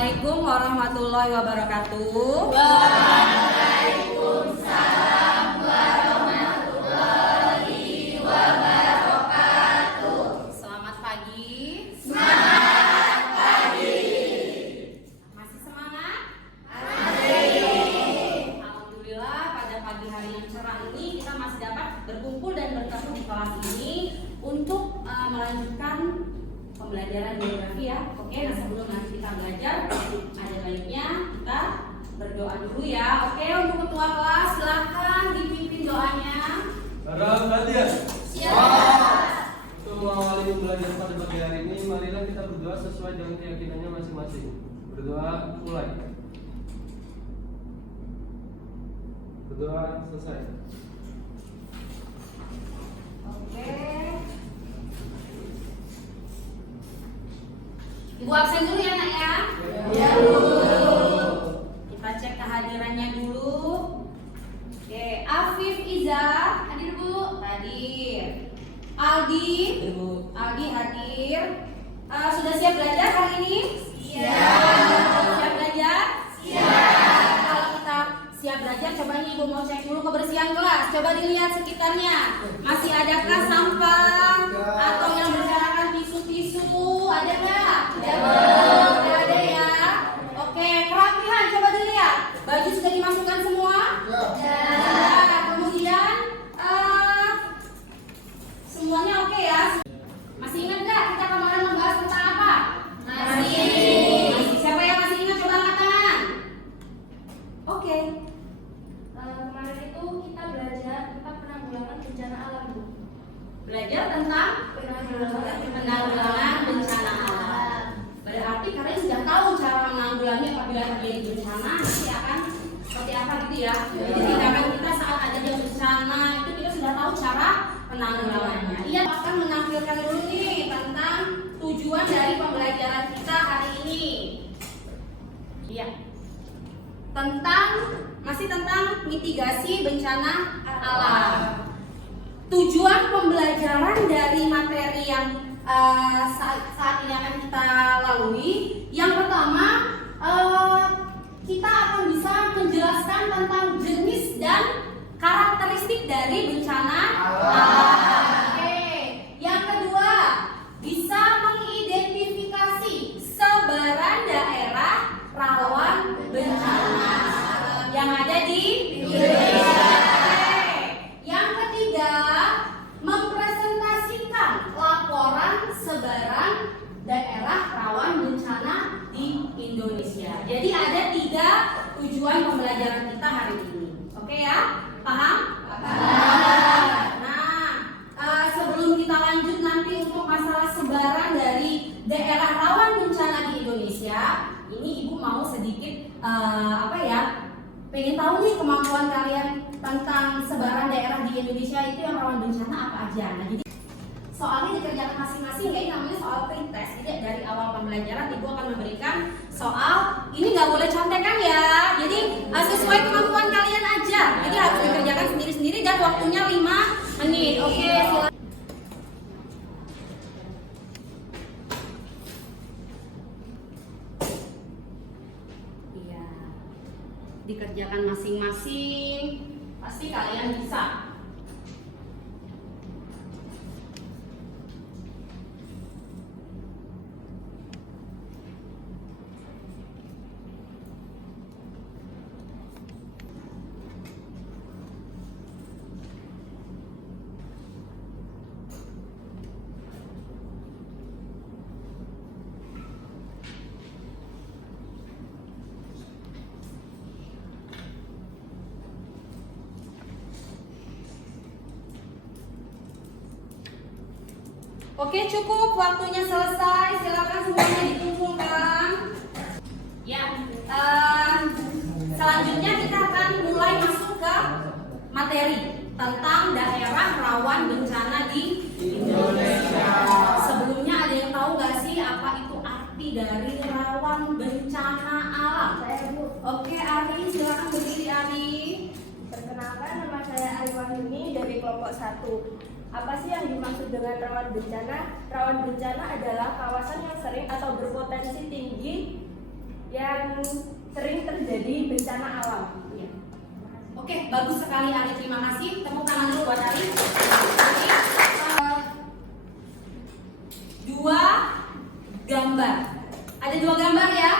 Assalamualaikum warahmatullahi wabarakatuh. Waalaikumsalam warahmatullahi wabarakatuh. Selamat pagi. Semangat pagi. Masih semangat? Masih. Alhamdulillah pada pagi hari yang cerah ini kita masih dapat berkumpul dan bertemu di kelas ini untuk melanjutkan pembelajaran geografi ya. Oke, nah sebelum nanti kita belajar, ada baiknya kita berdoa dulu ya. Oke, untuk ketua kelas silakan dipimpin doanya. Al-Fatihah. Siap. Untuk mengawali pembelajaran pada pagi hari ini, marilah kita berdoa sesuai dengan keyakinannya masing-masing. Berdoa mulai. Berdoa selesai. Oke. Ibu absen dulu ya nak ya. Ya, Kita cek kehadirannya dulu. Oke, Afif Iza hadir Bu. Hadir. Aldi. Aldi hadir. Sudah siap belajar hari ini? Siap belajar? Kalau kita siap belajar, coba nih Ibu mau cek dulu kebersihan kelas. Coba dilihat sekitarnya. Masih adakah sampah atau yang berserakan tisu-tisu? Ada nggak? Tidak ada ya. Oke, kerapihan coba dilihat. Baju sudah dimasukkan semua? Ya. Kemudian semuanya oke ya. Masih ingat nggak kita kemarin membahas tentang apa? Masih. Siapa yang masih ingat coba angkat tangan. Oke. Kemarin itu kita belajar tentang penanggulangan bencana alam, Bu. Belajar tentang penanggulangan bencana alam. Berarti kalian sudah tahu cara menanggulangi apabila terjadi bencana nanti akan seperti apa gitu ya. Jadi tindakan kita saat adanya bencana itu kita sudah tahu cara penanggulangannya. Ia akan menampilkan dulu nih tentang tujuan dari pembelajaran kita hari ini. Iya. Masih tentang mitigasi bencana alam. Tujuan pembelajaran dari materi yang saat ini akan kita lalui, yang pertama kita akan bisa menjelaskan tentang jenis dan karakteristik dari bencana alam. Oke. Yang kedua, bisa mengidentifikasi sebaran daerah rawan bencana yang ada di Indonesia. Yang ketiga, mempresentasikan laporan sebaran daerah rawan bencana di Indonesia. Jadi ada 3 tujuan pembelajaran kita hari ini. Oke ya? Paham? Nah, sebelum kita lanjut nanti untuk masalah sebaran dari daerah rawan bencana di Indonesia, ini Ibu mau sedikit pengen tahu nih kemampuan kalian tentang sebaran daerah di Indonesia itu yang rawan bencana apa aja. Nah, jadi soalnya dikerjakan masing-masing ya, ini namanya soal pretest. Jadi dari awal pembelajaran Ibu akan memberikan soal, ini nggak boleh contekan ya. Jadi sesuai kemampuan kalian aja. Jadi harus dikerjakan sendiri-sendiri dan waktunya 5 menit. Oke, silakan. Iya. Dikerjakan masing-masing. Pasti kalian bisa. Oke, cukup, waktunya selesai. Silakan semuanya dikumpulkan. Ya, selanjutnya kita akan mulai masuk ke materi tentang daerah rawan bencana di Indonesia. Sebelumnya ada yang tahu nggak sih apa itu arti dari rawan bencana alam? Saya, Bu. Oke, Ari, silakan berdiri Ari. Perkenalkan, nama saya Ari Wahyuni dari kelompok 1. Apa sih yang dimaksud dengan rawan bencana? Rawan bencana adalah kawasan yang sering atau berpotensi tinggi yang sering terjadi bencana alam. Iya. Oke, bagus sekali Ari, terima kasih. Tepuk tangan dulu buat Ari. Jadi, dua gambar. Ada dua gambar ya?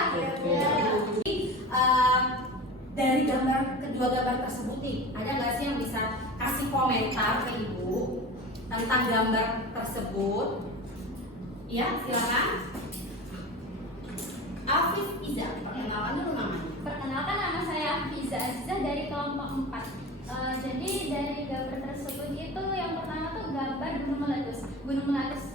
Jadi, dari kedua gambar tersebut nih, ada nggak sih yang bisa kasih komentar ke Ibu tentang gambar tersebut? Ya, silakan. Afif Iza, perkenalkan dulu namanya. Perkenalkan, nama saya Afiza Azizah dari kelompok 4. Jadi dari gambar tersebut itu yang pertama tuh gambar gunung meletus.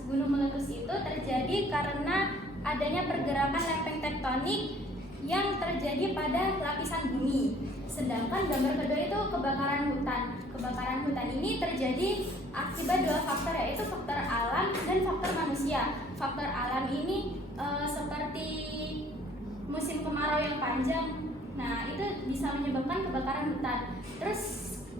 Gunung meletus itu terjadi karena adanya pergerakan lempeng tektonik yang terjadi pada lapisan bumi. Sedangkan gambar kedua itu kebakaran hutan. Kebakaran hutan ini terjadi akibat dua faktor, yaitu faktor alam dan faktor manusia. Faktor alam ini seperti musim kemarau yang panjang. Nah, itu bisa menyebabkan kebakaran hutan. Terus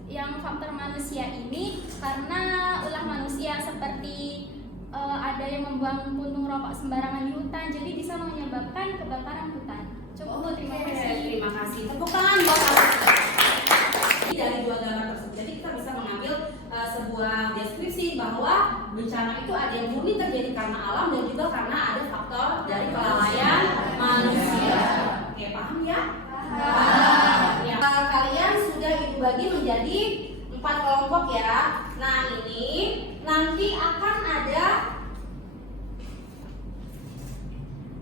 yang faktor manusia ini karena ulah manusia, seperti ada yang membuang puntung rokok sembarangan di hutan, jadi bisa menyebabkan kebakaran hutan. Cukup, terima kasih. Terima kasih. Tepuk tangan buat Ari. Dari dua gambar tersebut, jadi kita bisa mengambil sebuah deskripsi bahwa bencana itu ada yang murni terjadi karena alam dan juga karena ada faktor dari kelalaian manusia. Oke, paham ya? Paham. Ya. Kalian sudah Ibu bagi menjadi 4 kelompok ya. Nah, ini nanti akan ada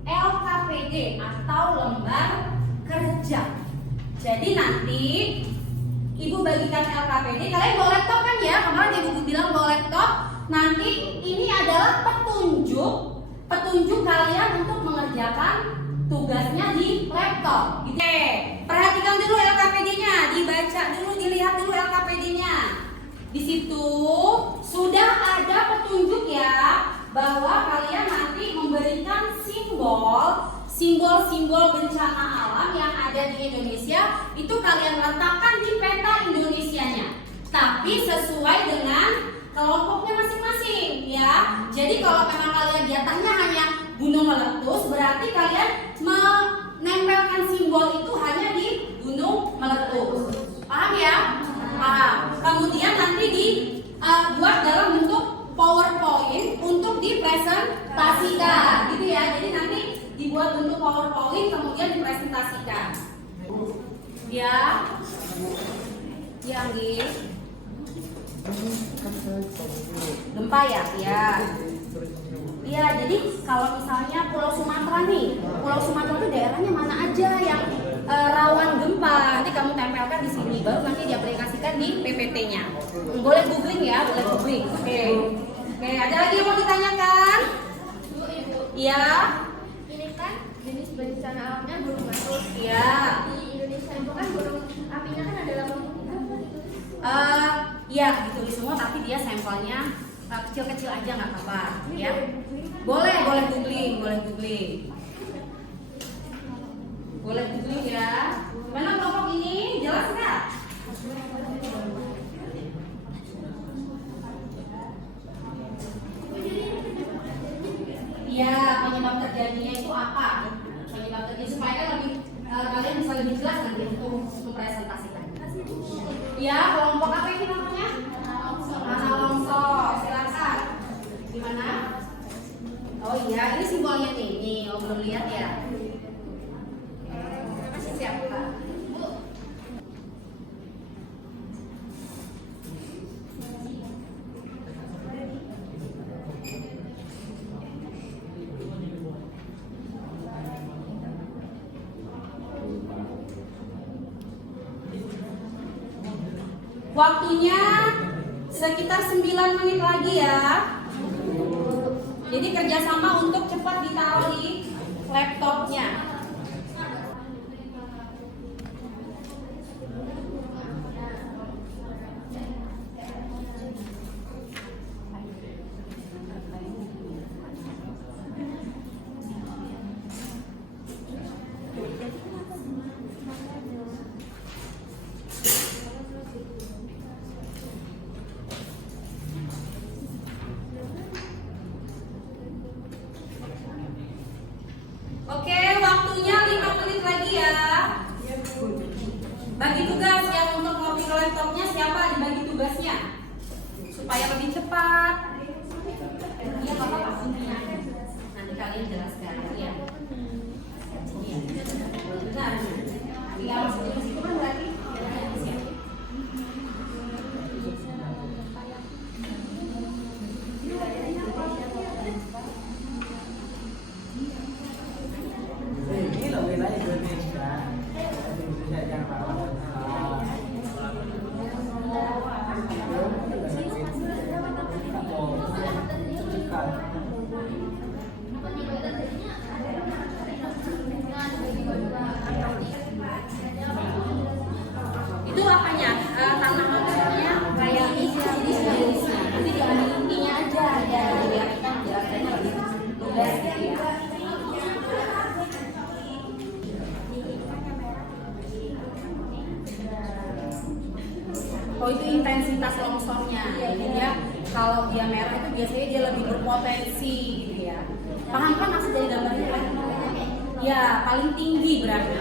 LKPD atau lembar kerja. Jadi nanti Ibu bagikan LKPD, kalian bawa laptop kan ya? Kemarin Ibu bilang bawa laptop. Nanti ini adalah petunjuk kalian untuk mengerjakan tugasnya di laptop. Oke, perhatikan dulu LKPD-nya, dibaca dulu, dilihat dulu LKPD-nya. Di situ sudah ada petunjuk ya bahwa kalian nanti memberikan simbol-simbol bencana alam yang ada di Indonesia, itu kalian letakkan di peta Indonesianya, tapi sesuai dengan kelompoknya masing-masing ya. Jadi kalau memang kalian jatahnya hanya gunung meletus, berarti kalian menempelkan simbol itu hanya di gunung meletus. Paham ya? Paham. Kemudian nanti dibuat dalam bentuk PowerPoint untuk dipresentasikan, gitu ya. Jadi nanti dibuat bentuk PowerPoint kemudian dipresentasikan. Ya, Anggi. Gempa ya, ya. Iya, jadi kalau misalnya Pulau Sumatera nih, Pulau Sumatera itu daerahnya mana aja yang rawan gempa? Nanti kamu tempelkan di sini, baru nanti diaplikasikan di PPT-nya. Boleh googling ya, boleh googling. Oke, ada lagi yang mau ditanyakan? Ibu. Iya. Ini kan jenis bencana alamnya gunung meletus. Iya. Di Indonesia itu kan gunung apinya kan ada 80. Ya, ditulis semua, tapi dia sampelnya kecil-kecil aja, nggak apa-apa ya. Boleh googling ya. Mana kelompok ini jelas nggak? Iya, penyebab terjadinya itu apa? Penyebab terjadi supaya kan lebih kalian bisa lebih jelas nanti untuk mempresentasikan. Ya, kelompok apa ini namanya? Longsor. Silakan. Gimana? Oh iya, ini simbolnya nih. Nih, belum lihat ya. Masih siap, Pak. Bu. Waktunya sekitar 9 menit lagi ya. Jadi kerjasama untuk cepat ditaruh di laptopnya. Oke, waktunya 5 menit laptopnya siapa dibagi tugasnya supaya lebih cepat. Iya bapak pastinya. Nanti kalian jelaskan ya. Iya. Benar. Tinggal masukin ke situ kan berarti. Siap. Ini loh wilayah Indonesia. Indonesia yang rawan. Itu apanya? Tanah materialnya kayak ini jenisnya. Nanti jangan intinya aja ya biar kita menjelaskannya lebih mudah gitu ya. Oh itu intensitas longsornya. Jadi dia kalau dia merah itu biasanya dia lebih berpotensi gitu ya. Paham kan maksud dari gambarnya kan? Ya paling tinggi berarti.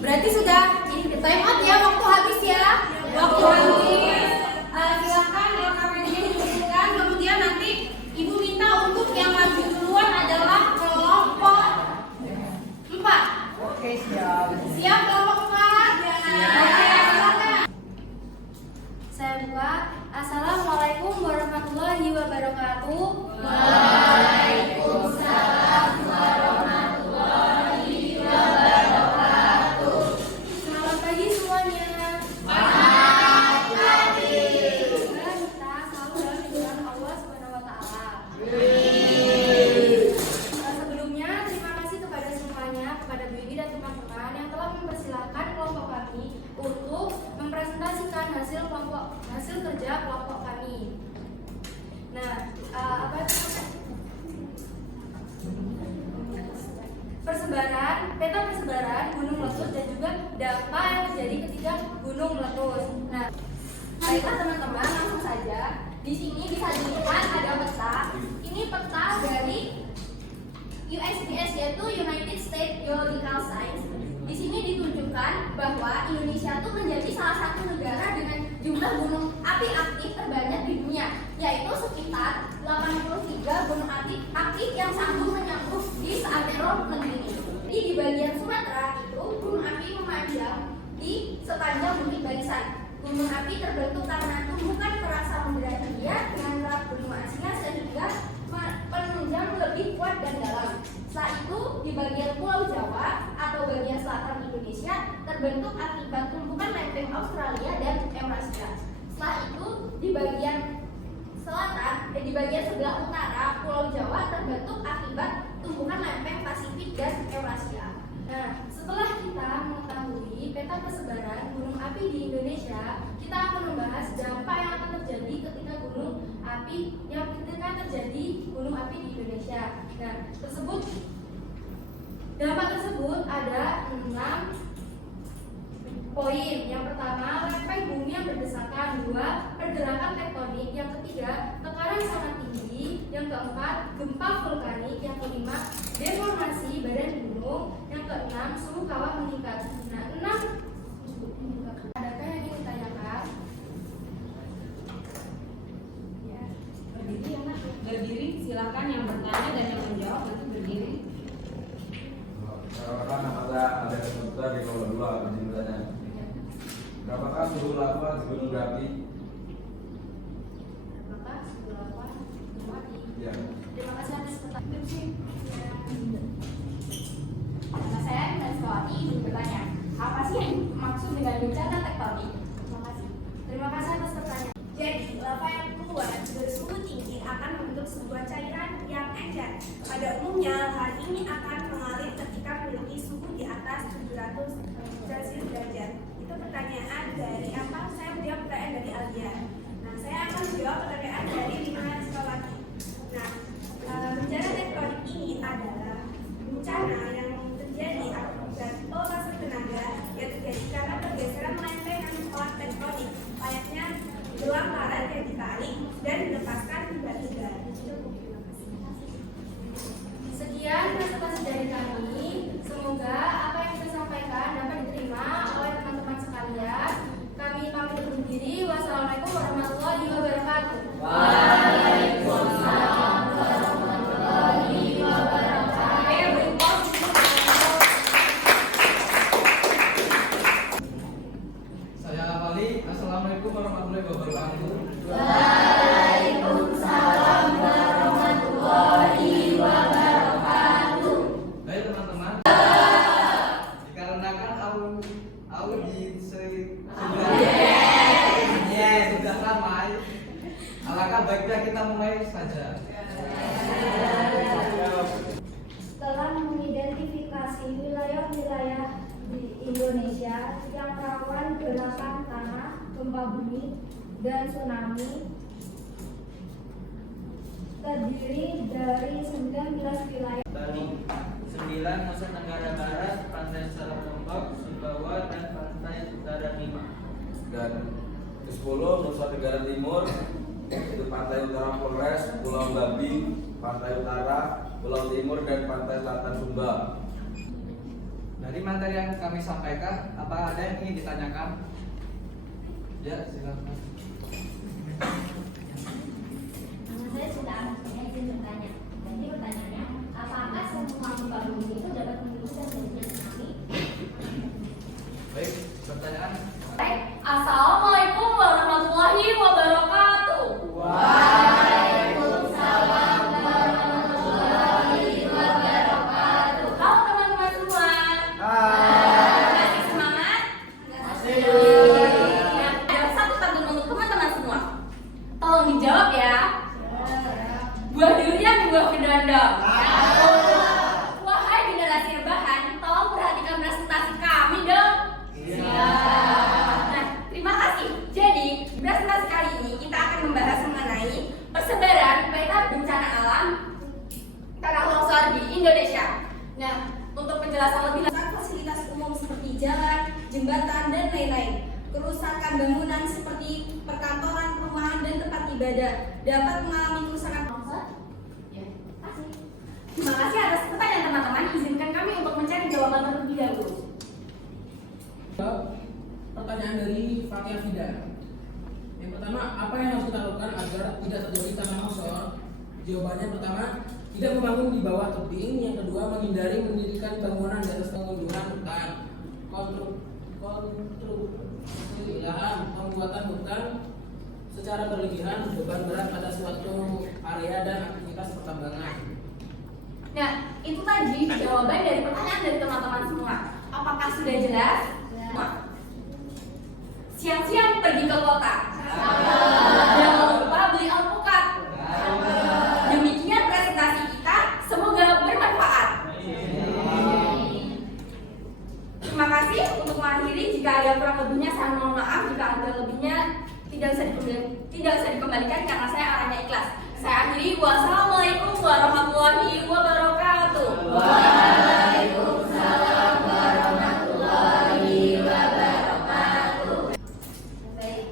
Berarti sudah time out ya, waktu habis ya. Waktu habis. Silakan yang KPD-nya dikumpulkan. Kemudian nanti ibu minta untuk yang maju duluan adalah kelompok 4. Oke, siap. Siap kelompok 4? Oke, silakan. Saya buka. Assalamualaikum warahmatullahi wabarakatuh. Selamat pagi semuanya. Semoga kita selalu dalam lindungan Allah Subhanahu wa taala. Sebelumnya terima kasih kepada semuanya, kepada Bu Ibi dan teman-teman yang telah mempersilahkan kelompok kami untuk mempresentasikan hasil kerja kelompok kami. Nah, peta persebaran gunung meletus dan juga dampak yang terjadi ketika gunung meletus. Nah, baiklah teman-teman, langsung saja. Di sini bisa dilihat ada peta. Ini peta dari USGS yaitu United States Geological Science. Di sini ditunjukkan bahwa Indonesia itu menjadi salah satu negara dengan jumlah gunung api aktif terbanyak di dunia, yaitu sekitar 83 gunung api aktif yang sambung menyambung di seantero negeri ini. Di bagian Sumatera itu gunung api memanjang di sepanjang bukit barisan. Gunung api terbentuk karena tumbukan perasa mendera India dengan lap benua Asia sehingga penunjang lebih kuat dan dalam. Setelah itu di bagian Pulau Jawa atau bagian selatan Indonesia terbentuk akibat tumpukan lempeng Australia dan Eurasia. Setelah itu di bagian selatan dan di bagian sebelah utara Pulau Jawa terbentuk akibat tumpukan lempeng Pasifik dan Eurasia. Nah, setelah kita mengetahui peta persebaran gunung api di Indonesia, kita akan membahas dampak yang akan terjadi ketika gunung api di Indonesia. Nah, dampak tersebut ada 6 poin. Yang pertama, lempeng bumi yang berdesakan. 2, pergerakan tektonik. Yang ketiga, tekanan sangat tinggi. Yang keempat, gempa vulkanik. Yang kelima, deformasi badan gunung. Yang keenam, suhu kawah meningkat. Nah, 6. Adakah yang ingin ditanyakan? Ya. Berdiri ya Nak. Berdiri, silakan yang bertanya dan yang menjawab nanti berdiri. Kan ada kebutuhan di kolom 2 izin bertanya. Berapakah suhu lava di gunung berapi? Maka suhu lava mati. Ya. Terima kasih atas pertanyaan. Nama saya Naskawati ingin bertanya, apa sih yang maksud dengan bencana tektonik? Terima kasih. Terima kasih atas pertanyaan. Jadi, lava yang keluar bersuhu tinggi akan membentuk sebuah cairan yang encer. Pada umumnya, hal ini akan mengalir ketika memiliki suhu di atas 700 Celcius derajat. Itu pertanyaan dari apa? Saya menjawab pertanyaan dari Alia. Nah, saya akan menjawab pertanyaan dari Lima Sekawati. Nah, bencana tektonik ini adalah bencana yang terjadi akibat olahraga tenaga yang terjadi karena pergeseran lempeng alat tektonik, layaknya gelang karet yang ditarik dan dilepaskan tiba-tiba. Sekian presentasi dari kami. Semoga apa yang kita sampaikan dapat Alangkah baiknya kita mulai saja. Setelah mengidentifikasi wilayah-wilayah di Indonesia yang rawan gerakan tanah, gempa bumi, dan tsunami, terdiri dari 19 wilayah. Bali, 9 Nusa Tenggara Barat, Pantai Selat Lombok, Sumbawa, dan Pantai Utara 5. Dan ke-10 Nusa Tenggara Timur, itu Pantai Utara Polres, Pulau Babi, Pantai Utara, Pulau Timur, dan Pantai Selatan Sumba. Dari materi yang kami sampaikan, apa ada yang ingin ditanyakan? Ya, silakan. Nama saya sudah izin bertanya. Jadi pertanyaannya, apakah semua gempa bumi itu dapat menimbulkan terjadinya tsunami? Baik, pertanyaan. Assalamualaikum warahmatullahi wabarakatuh. Waalaikumsalam warahmatullahi wabarakatuh. Halo teman-teman semua. Masih semangat? Ya, ada satu pantun untuk teman-teman semua. Tolong dijawab ya. Buah durian, buah kedanda. Wahai generasi rebahan, tolong perhatikan presentasi kami dong. Nah, terima kasih. Jadi, presentasi kali ini kita akan membahas mengenai persebaran peta bencana alam tanah longsor di Indonesia. Nah, untuk penjelasan lebih lanjut, fasilitas umum seperti jalan, jembatan, dan lain-lain. Kerusakan bangunan seperti perkantoran, perumahan, dan tempat ibadah dapat mengalami kerusakan longsor. Ya, kasih. Terima kasih atas pertanyaan teman-teman. Izinkan kami untuk mencari jawaban terlebih dahulu. Pertanyaan dari Fatia Fida. Yang pertama, apa yang harus kita lakukan agar tidak terjadi tanah longsor? Jawabannya pertama, tidak membangun di bawah tebing. Yang kedua, menghindari mendirikan bangunan di atas pengunduran hutan. Konstruksi lahan, pembuatan hutan secara berlebihan, beban berat pada suatu area dan aktivitas pertambangan. Nah, itu tadi jawaban dari pertanyaan dari teman-teman semua. Apakah sudah jelas? Siang-siang pergi ke kota. Jangan lupa beli alpukat. Demikian presentasi kita. Semoga bermanfaat. Terima kasih untuk mengakhiri. Jika ada kurang lebihnya, saya mohon maaf. Jika ada lebihnya, tidak bisa dikembalikan karena saya orangnya ikhlas. Saya akhiri. Wassalamualaikum warahmatullahi wabarakatuh. Waalaikumsalam warahmatullahi wabarakatuh. Baik.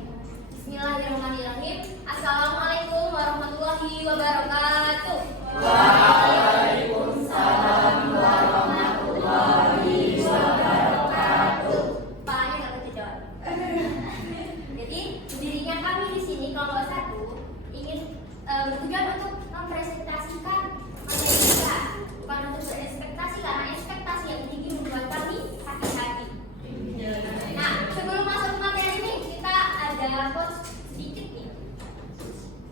Bismillahirrahmanirrahim. Assalamualaikum warahmatullahi wabarakatuh. Waalaikumsalam warahmatullahi wabarakatuh. Palanya nggak kejawab. Jadi berdirinya kami di sini kelompok 1 ingin bertujuan untuk mempresentasikan materi kita, bukan untuk berekspektasi karena ekspektasi yang tinggi membuat kami hati-hati. Nah, sebelum masuk ke materi ini kita ada quotes sedikit nih.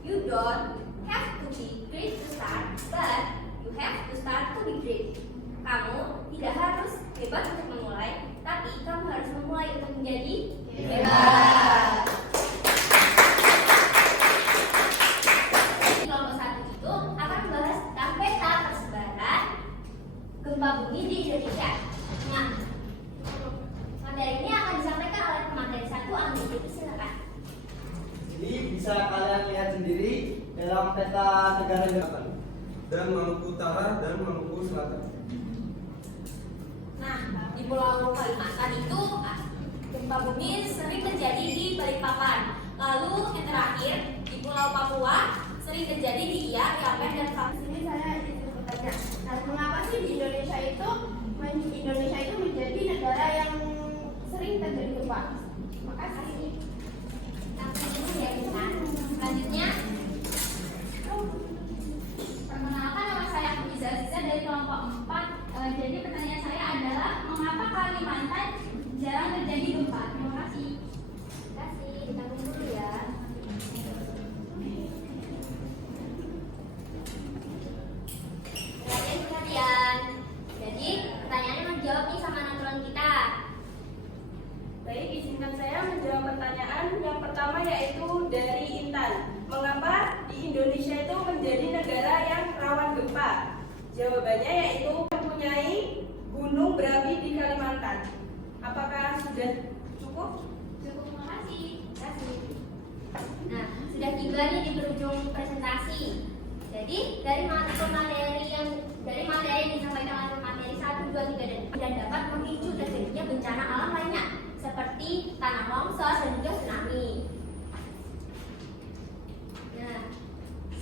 You don't have to be great to start, but you have to start to be great. Kamu tidak harus hebat untuk memulai, tapi kamu harus memulai untuk menjadi hebat. Kelompok 1 itu akan membahas tentang peta persebaran gempa bumi di Indonesia. Nah, materi ini akan disampaikan oleh pemateri 1 Anggi. Jadi silakan. Jadi bisa kalian lihat sendiri dalam peta negara Dan Maluku Utara dan Maluku Selatan. Nah, di Pulau Kalimantan itu gempa bumi sering terjadi di Balikpapan. Lalu yang terakhir di Pulau Papua sering terjadi di Iya, Yapen, dan Papua. Ini saya izin bertanya. Nah, mengapa sih di Indonesia itu menjadi negara yang sering terjadi gempa? Makasih. Selanjutnya, perkenalkan, nama saya Iza Aziza dari kelompok 4. Jadi pertanyaan saya adalah, mengapa Kalimantan jarang terjadi gempa? Terima kasih. Terima kasih, ditanggung dulu ya. Perhatian. Jadi pertanyaannya menjawab nih sama natural kita. Baik, izinkan saya menjawab pertanyaan yang pertama yaitu dari Intan. Jawabannya yaitu mempunyai gunung berapi di Kalimantan. Apakah sudah cukup? Cukup, makasih. Nah, sudah tiba nih di berujung presentasi. Jadi dari materi yang disampaikan oleh materi 1, 2, 3 dan dapat memicu terjadinya bencana alam lainnya seperti tanah longsor dan juga tsunami. Nah,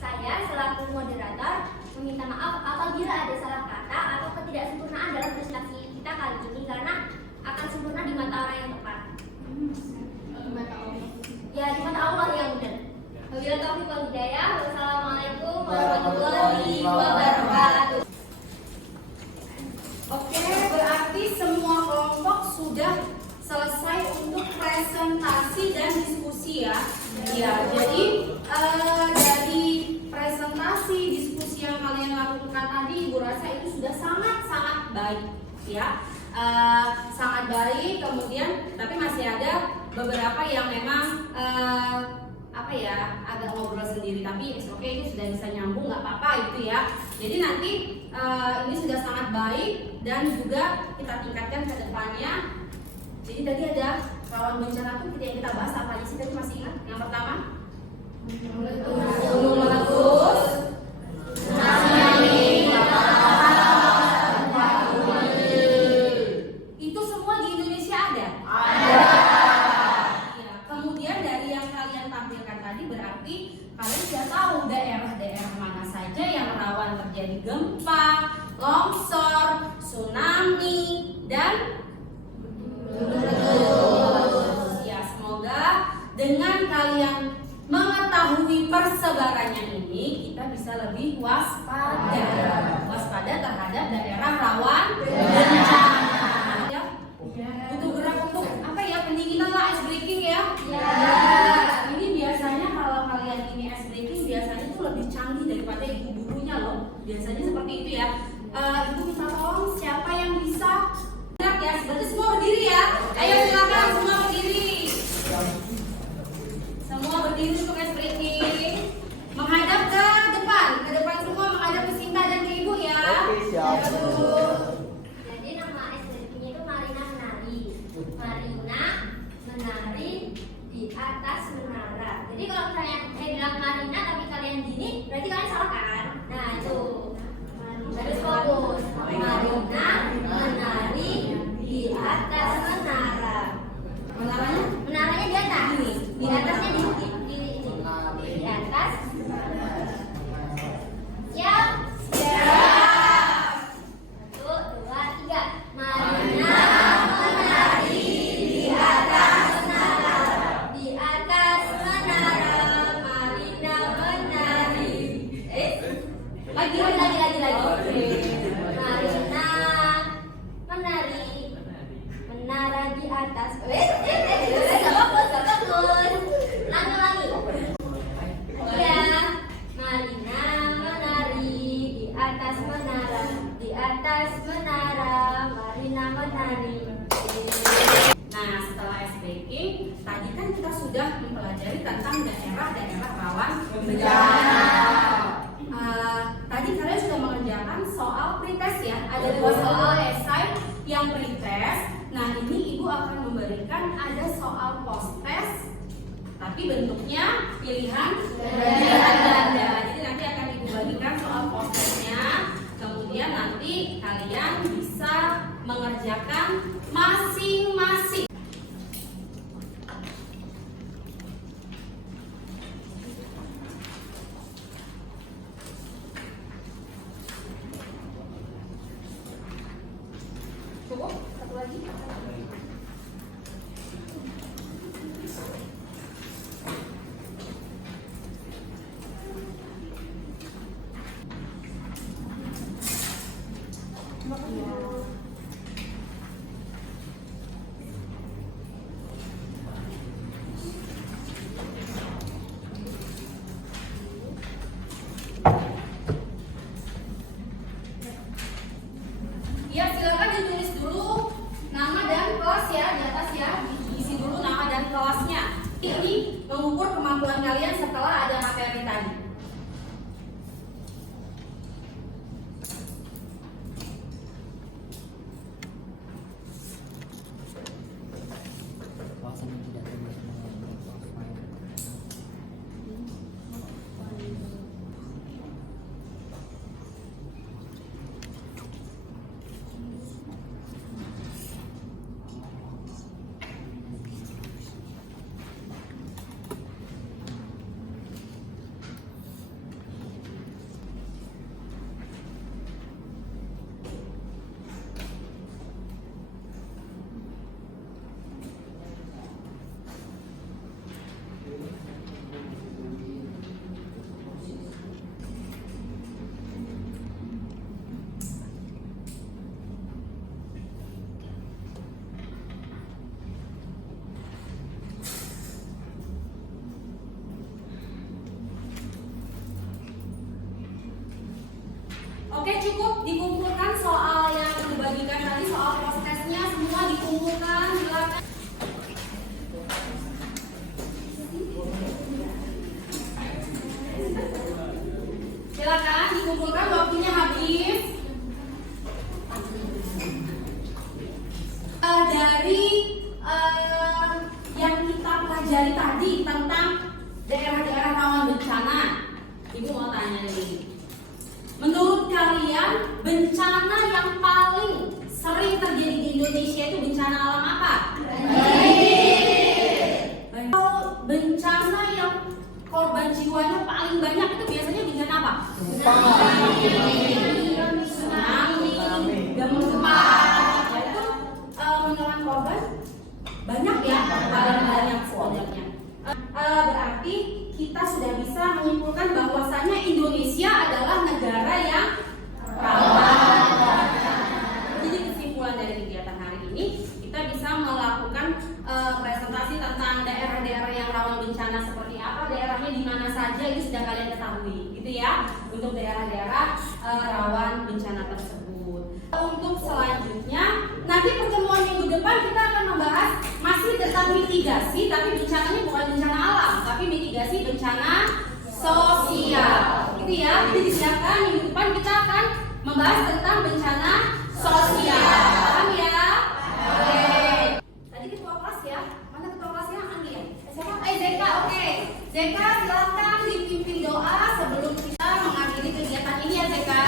saya selaku moderator meminta maaf apabila ada salah kata atau ketidaksempurnaan dalam presentasi kita kali ini karena akan sempurna di mata orang yang tepat. Ya, di mata Allah yang benar. Wabillahi taufiq wal hidayah. Wassalamualaikum warahmatullahi wabarakatuh. Oke, berarti semua kelompok sudah selesai untuk presentasi dan diskusi ya. Ya, jadi dari presentasi diskusi yang kalian lakukan tadi, Ibu rasa itu sudah sangat-sangat baik ya. Sangat baik. Kemudian, tapi masih ada beberapa yang memang agak ngobrol sendiri, tapi oke, ini sudah bisa nyambung, nggak apa-apa itu ya. Jadi nanti ini sudah sangat baik dan juga kita tingkatkan ke depannya. Jadi tadi ada rawan bencana tuh yang kita bahas apa aja sih tadi, masih ingat? Yang pertama gunung meletus, tsunami, itu semua di Indonesia ada? Berarti kalian sudah tahu daerah-daerah mana saja yang rawan terjadi gempa, longsor, tsunami, dan meletus. Ya, semoga dengan kalian mengetahui persebarannya ini, kita bisa lebih waspada terhadap daerah rawan bencana. Ya, butuh gerak untuk pendinginan lah, ice breaking ya. Ini biasanya kalau kalian ini ice breaking biasanya tuh lebih canggih daripada ibu gurunya loh. Biasanya seperti itu ya. Ibu minta tolong siapa yang bisa gerak ya. Berarti semua berdiri ya. Ayo silakan semua berdiri. Semua berdiri untuk ice breaking. Menghadap ke depan semua, menghadap ke Sinta dan ke ibu ya. Oke, siap. Jadi nama ice breaking itu Marina menari. Marina menari di atas menara. Jadi kalau misalnya saya bilang Marina tapi kalian gini, berarti kalian salah kan? Nah itu harus fokus. Marina menari di atas menara. Menaranya di atas. Di atasnya di atas. Siap? Siap. 1, 2, 3. Marina menari di atas menara. Di atas menara Marina menari. Lagi. Marina menari. Menara di atas. Bagus. Lanjut. Ya, Marina menari di atas menara. Di atas menara Marina menari. Nah, setelah ice breaking, tadi kan kita sudah mempelajari tentang daerah-daerah rawan bencana. Tadi kalian sudah mengerjakan soal pretest ya. Ada 2 soal esai yang pretest. Nah, ini ibu akan memberikan ada soal post test, tapi bentuknya pilihan ganda. Jadi nanti akan ibu bagikan soal post testnya. Kemudian nanti kalian bisa mengerjakan masing-masing. Cukup? Satu lagi? Ya, silakan ditulis dulu nama dan kelas ya di atas ya. Diisi dulu nama dan kelasnya. Ini mengukur kemampuan kalian setelah ada materi tadi. Oke, cukup dikumpulkan soal yang dibagikan tadi, soal prosesnya semua dikumpulkan, silakan. Silakan dikumpulkan, waktunya habis. Dari yang kita pelajari tadi tentang daerah-daerah rawan bencana, Ibu mau tanya nih. Menurut kalian bencana yang paling sering terjadi di Indonesia itu bencana alam apa? Bencana yang korban jiwanya paling banyak itu biasanya bencana apa? Tsunami, gempa. Itu menelan korban banyak ya, paling banyak sebenarnya. Berarti kita sudah bisa menyimpulkan bahwasanya Indonesia adalah negara yang rawan. Jadi kesimpulan dari kegiatan hari ini, kita bisa melakukan presentasi tentang daerah-daerah yang rawan bencana seperti apa, daerahnya di mana saja itu sudah kalian ketahui, gitu ya, untuk daerah-daerah rawan bencana tersebut. Untuk selanjutnya, nanti pertemuan minggu depan kita akan membahas masih tentang mitigasi, tapi bencananya bukan bencana alam, tapi mitigasi bencana sosial, gitu ya. Jadi disiapkan minggu depan kita akan membahas tentang bencana sosial, paham ya? Oke. Tadi ketua kelas ya, mana ketua kelasnya Andi ya? Zeka, oke. Zeka silakan dipimpin doa sebelum kita mengakhiri kegiatan ini ya Zeka.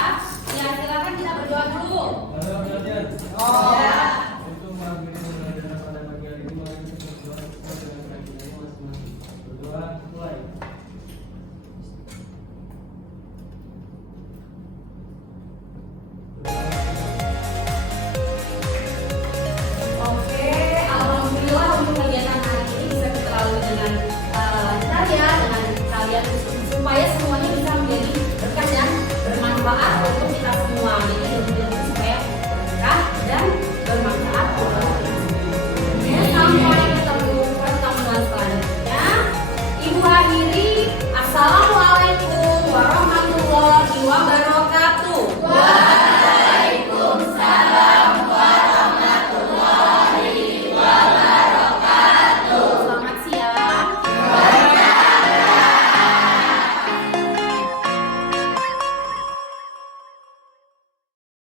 Ya silakan kita berdoa dulu. Untuk mengakhiri pembelajaran pada pagi hari ini, mari kita berdoa sesuai dengan keyakinannya masing-masing. Berdoa mulai. Oke, alhamdulillah untuk kegiatan hari ini bisa kita lalui dengan lancar ya, dengan kalian supaya semuanya bisa menjadi berkah dan bermanfaat untuk